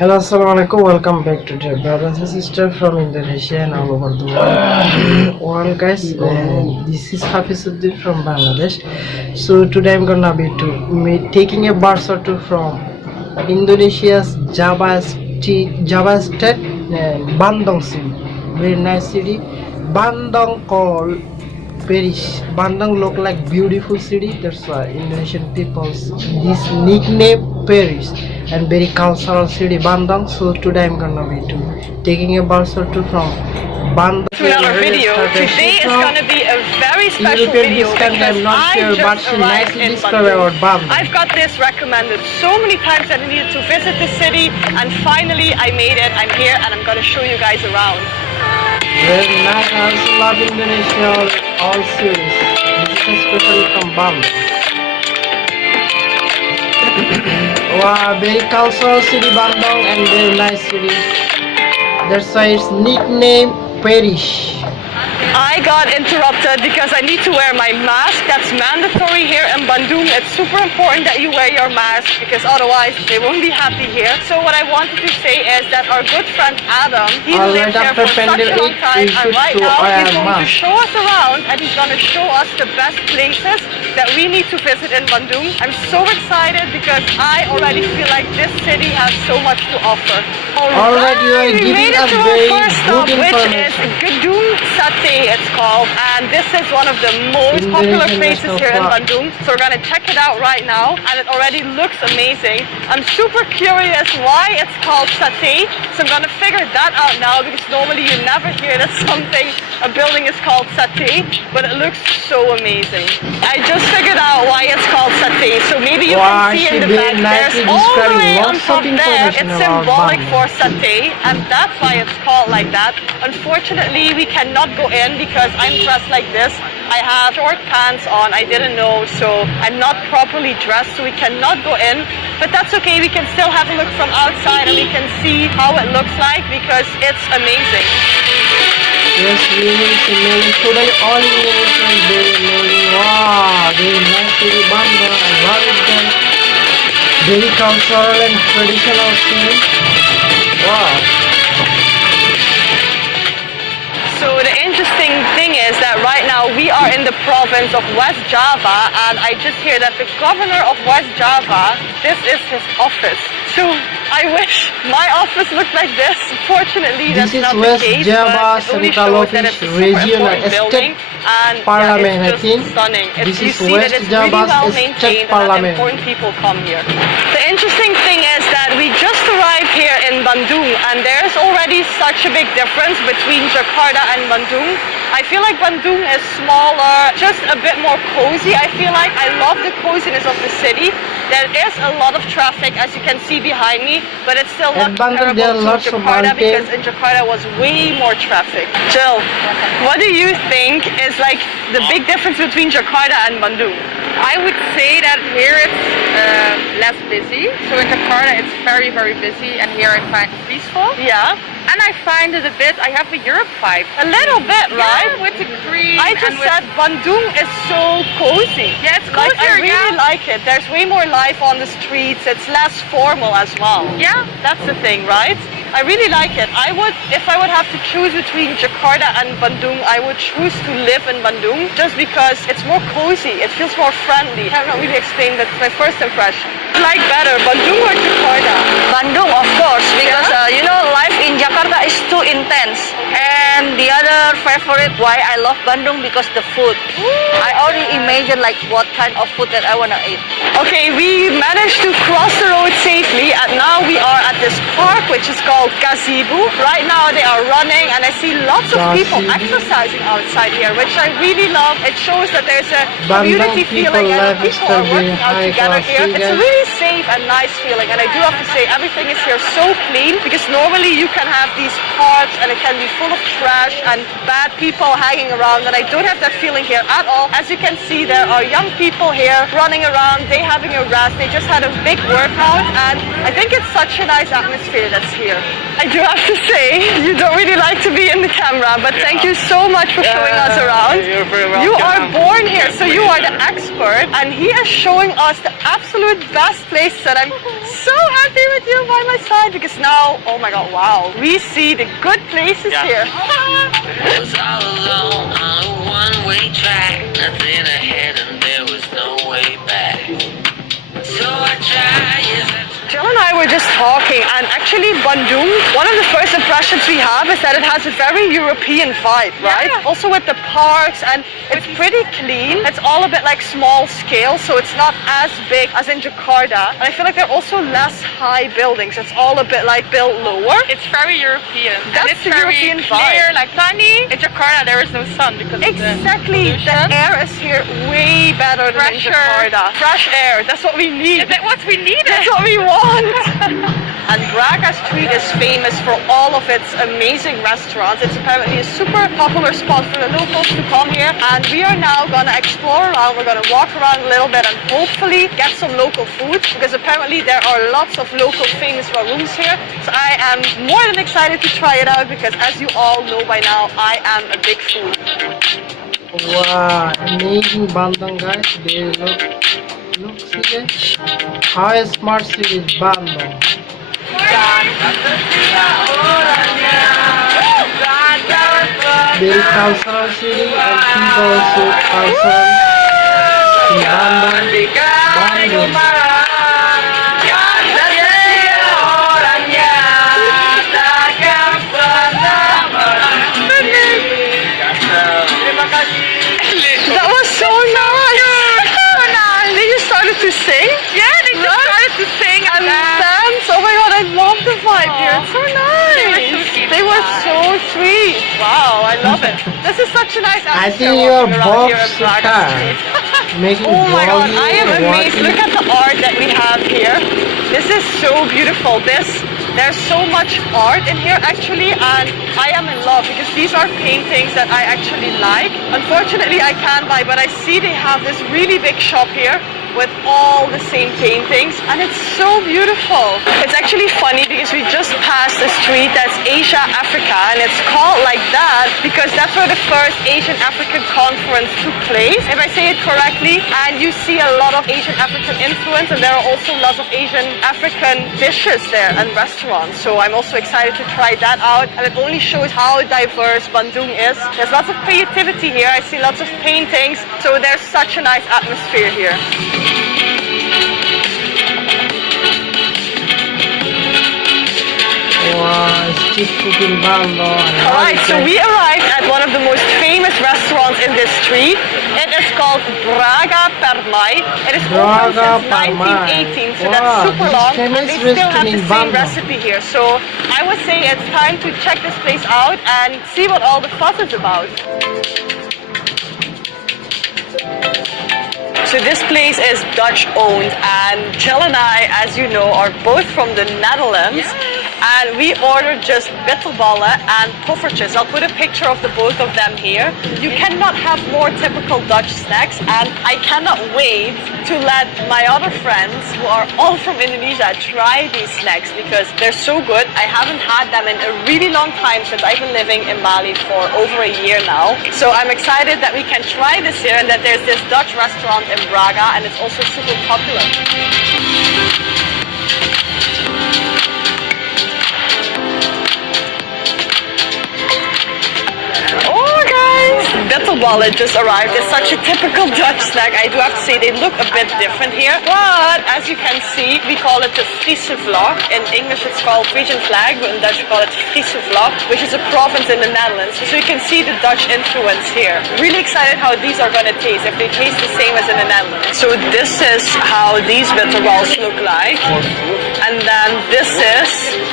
Hello, Assalamualaikum. Welcome back to dear brothers and sisters from Indonesia and all over the world, guys. This is Hafiz from Bangladesh. So today I'm gonna be taking a bus or two from Indonesia's Java State, Bandung city. Very nice city. Bandung called Paris. Bandung look like beautiful city. That's why Indonesian people this nickname Paris. And very cultural city Bandung. So today I'm gonna be taking a bus or two from Bandung to another video. Today is gonna be a very special video because I just arrived in Bandung. I've got this recommended so many times that I needed to visit the city, and finally I made it. I'm here and I'm gonna show you guys around. Very nice. I also love Indonesia all cities. This is especially from Bandung. Wow, very cultural city Bandung and very nice city. That's why it's nicknamed Paris. I got interrupted because I need to wear my mask. That's mandatory here in Bandung. It's super important that you wear your mask because otherwise they won't be happy here. So what I wanted to say is that our good friend Adam, he's lived here for such a long time, and right now he's going to show us around and he's going to show us the best places that we need to visit in Bandung. I'm so excited because I already feel like this city has so much to offer. Alright, you are giving us very good information. Which is Gedung Sate, it's called, and this is one of the most popular places here in Bandung. So we're gonna check it out right now, and it already looks amazing. I'm super curious why it's called Sate, so I'm gonna figure that out now because normally you never hear that a building is called Sate, but it looks so amazing. I just figured out why it's called Sate, so maybe you can see in the back there's all the way on top there, it's symbolic for Sate, and that's why it's called like that. Unfortunately, we cannot go in because I'm dressed like this. I have short pants on, I didn't know, so I'm not properly dressed, so we cannot go in. But that's okay, we can still have a look from outside and we can see how it looks like because it's amazing. Yes, really, it's amazing. Totally all Indonesian, very amazing. Wow, very nice city Bandung. I love it there. Very cultural and traditional city. Wow. So the interesting thing is that right now we are in the province of West Java, and I just hear that the governor of West Java, this is his office. So I wish my office looked like this. Fortunately, that's not the case. This is West Java Central Office Regional State Parliament, I think. Stunning. This is really West Java well State maintained Parliament. And important people come here. The interesting thing is that we just arrived here in Bandung, and there's already such a big difference between Jakarta and Bandung. I feel like Bandung is smaller, just a bit more cozy. I feel like I love the coziness of the city. There is a lot of traffic, as you can see behind me, but it's still not comparable to Jakarta because in Jakarta was way more traffic. Jill, what do you think is like the big difference between Jakarta and Bandung? I would say that here it's less busy. So in Jakarta it's very, very busy, and here I find it peaceful. Yeah. And I find it I have a Europe vibe. A little bit, right? Yeah, with the green. I just said Bandung is so cozy. Yeah, it's Like, cozier, I really like it. There's way more life on the streets. It's less formal as well. Yeah. That's the thing, right? I really like it. If I would have to choose between Jakarta and Bandung, I would choose to live in Bandung just because it's more cozy. It feels more friendly. I haven't really explained that's my first impression. I like better, Bandung or Jakarta? Bandung, of course, because life in Jakarta is too intense. And the other favorite why I love Bandung because the food. I already imagine like what kind of food that I wanna eat. Okay, we managed to cross the road safely, and now we are at this park which is called Gazebo. Right now they are running, and I see lots of people exercising outside here, which I really love. It shows that there's a community feeling and people are working out together here. It's a really safe and nice feeling, and I do have to say everything is here so clean because normally you can have these parks and it can be full of trash and bad people hanging around, and I don't have that feeling here at all. As you can see, there are young people here running around. They having a rest. They just had a big workout, and I think it's such a nice atmosphere that's here. I do have to say, you don't really like to be in the camera, but thank you so much for showing us around. You're very welcome. You are born here, so you are the expert, and he is showing us the absolute best places, and I'm so happy with you by my side. outside because now, oh my god, wow, we see the good places here. Was all alone on a one-way track, nothing ahead and there was no way back. So I tried. Jill and I were just talking, and actually Bandung, one of the first impressions we have is that it has a very European vibe, right? Yeah. Also with the parks, and it's pretty clean. It's all a bit like small scale, so it's not as big as in Jakarta. And I feel like there are also less high buildings. It's all a bit like built lower. It's very European. That's and it's the very European clear, vibe. like sunny. In Jakarta there is no sun because Exactly, of the pollution. air is here way better than in Fresher. Jakarta. Fresh air, that's what we need. Is that what we needed? That's what we want. And Braga Street is famous for all of its amazing restaurants. It's apparently a super popular spot for the locals to come here. And we are now gonna explore around. We're gonna walk around a little bit and hopefully get some local food, because apparently there are lots of local famous rooms here. So I am more than excited to try it out, because as you all know by now, I am a big food. Wow, amazing Bandung, guys. They look, see guys, how smart city is Bandung. Very cultural city, and people also cultural in Bandung. That was so nice. They just started to sing. Yeah, they just started to sing And dance. Oh my god, I love the vibe here. It's so nice. They were so sweet. Wow, I love it. This is such a nice I atmosphere think you're walking around here in both Braga star. Street. Making Oh my god, I am vlogging, amazed. walking. Look at the art that we have here. This is so beautiful. There's so much art in here actually, and I am in love because these are paintings that I actually like. Unfortunately, I can't buy, but I see they have this really big shop here with all the same paintings, and it's so beautiful. It's actually funny because we just passed a street that's Asia Africa, and it's called like that because that's where the first Asian African conference took place, if I say it correctly. And you see a lot of Asian African influence, and there are also lots of Asian African dishes there and restaurants. So I'm also excited to try that out, and it only shows how diverse Bandung is. There's lots of creativity here. I see lots of paintings, so there's such a nice atmosphere here. Wow, street food in Bandung. Alright, so we arrived at one of the most famous restaurants in this street. It is called Braga Permai. It is open Braga since Permai. 1918, so Wow, that's super this is long, famous and they still have restaurant the in same Bandung. recipe here. So I would say it's time to check this place out and see what all the fuss is about. So this place is Dutch owned, and Jill and I, as you know, are both from the Netherlands. And we ordered just bitterballen and poffertjes. I'll put a picture of the both of them here. You cannot have more typical Dutch snacks, and I cannot wait to let my other friends, who are all from Indonesia, try these snacks because they're so good. I haven't had them in a really long time since I've been living in Bali for over a year now. So I'm excited that we can try this here, and that there's this Dutch restaurant in Braga, and it's also super popular. Bitterballen just arrived. It's such a typical Dutch snack. I do have to say they look a bit different here, but as you can see, we call it the Friese vlag. In English it's called Frisian flag, but in Dutch we call it Friese vlag, which is a province in the Netherlands. So you can see the Dutch influence here. Really excited how these are going to taste, if they taste the same as in the Netherlands. So this is how these bitterballs look like, and then this is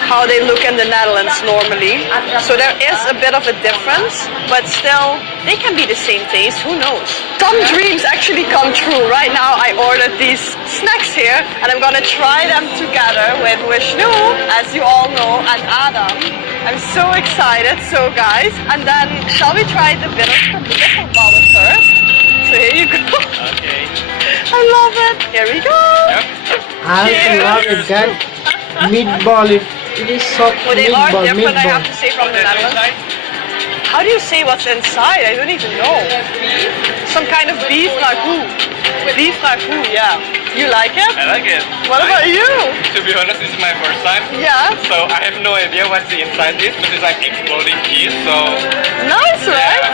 how they look in the Netherlands normally. So there is a bit of a difference, but still they can be the same taste, who knows. Some dreams actually come true. Right now I ordered these snacks here, and I'm gonna try them together with Vishnu, as you all know, and Adam. I'm so excited. So guys, and then shall we try the bitterballen first? So here you go. Okay. I love it. Here we go. I Cheers. love it, guys. Meatball, it is soft Well, they are meatball, different, I have meatball. to say, from the Netherlands. How do you say what's inside? I don't even know. Some kind of beef ragout. Beef ragout, yeah. You like it? I like it. What about you? To be honest, this is my first time. Yeah. So I have no idea what's the inside is, but it's like exploding cheese. So Nice, right?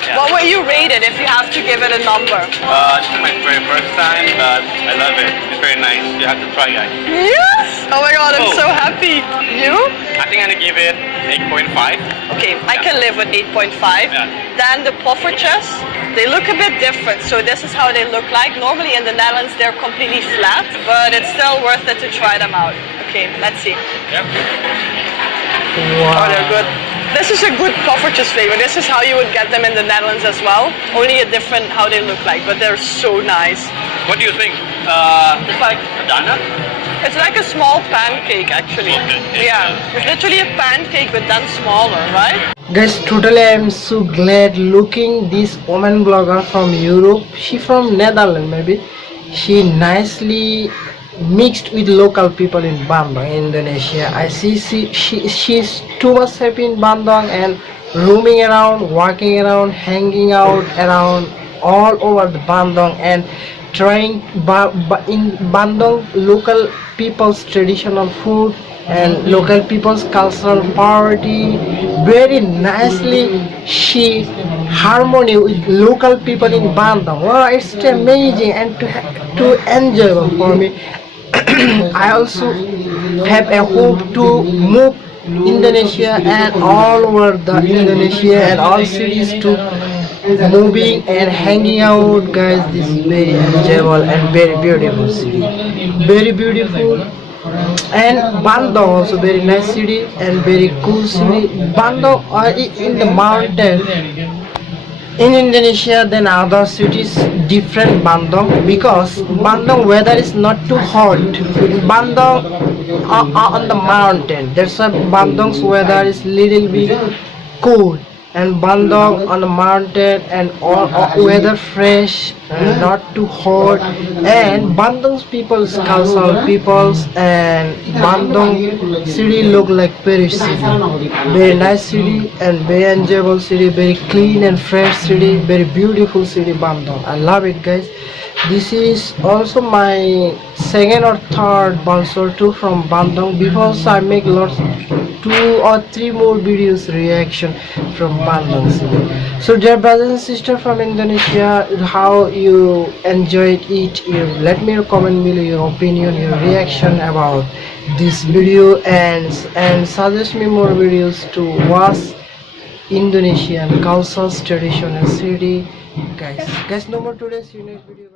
yeah. What would you rate it if you have to give it a number? This is my very first time, but I love it. It's very nice. You have to try, guys. Yes! Oh my god, I'm Oh. so happy. You? I think I'm gonna give it 8.5. Okay, I can live with 8.5. Yeah. Then the poffertjes, they look a bit different. So this is how they look like. Normally in the Netherlands they're completely flat, but it's still worth it to try them out. Okay, let's see. Yep. Oh, they're good. This is a good poffertjes flavor. This is how you would get them in the Netherlands as well. Only a different how they look like, but they're so nice. What do you think? It's like a donut. It's like a small pancake actually. Okay. Yeah, it's literally a pancake but then smaller, right? Guys, totally I'm so glad looking this woman blogger from Europe. She from Netherlands maybe. She nicely mixed with local people in Bandung, Indonesia. I see she's too much happy in Bandung and roaming around, walking around, hanging out around all over the Bandung and trying in Bandung local people's traditional food and local people's cultural party. Very nicely she harmony with local people in Bandung. Wow, it's amazing and to enjoyable for me. I also have a hope to move Indonesia and all over the Indonesia and all cities to moving and hanging out, guys. This is very enjoyable and very beautiful city, very beautiful. And Bandung also very nice city and very cool city. Bandung in the mountain in Indonesia than other cities different Bandung because Bandung weather is not too hot. Bandung on the mountain, that's why Bandung's weather is little bit cool, and Bandung on the mountain and all weather fresh and not too hot. And Bandung's people's cultural peoples and Bandung city look like Paris city, very nice city and very enjoyable city, very clean and fresh city, very beautiful city Bandung. I love it, guys. This is also my second or third Balsor tour from Bandung. Before I make lots 2 or 3 more videos reaction from Bandung city. So dear brothers and sisters from Indonesia, how you enjoyed it, you let me comment below your opinion, your reaction about this video and suggest me more videos to watch Indonesian cultures, tradition and city. Guys, no more today. See you next video.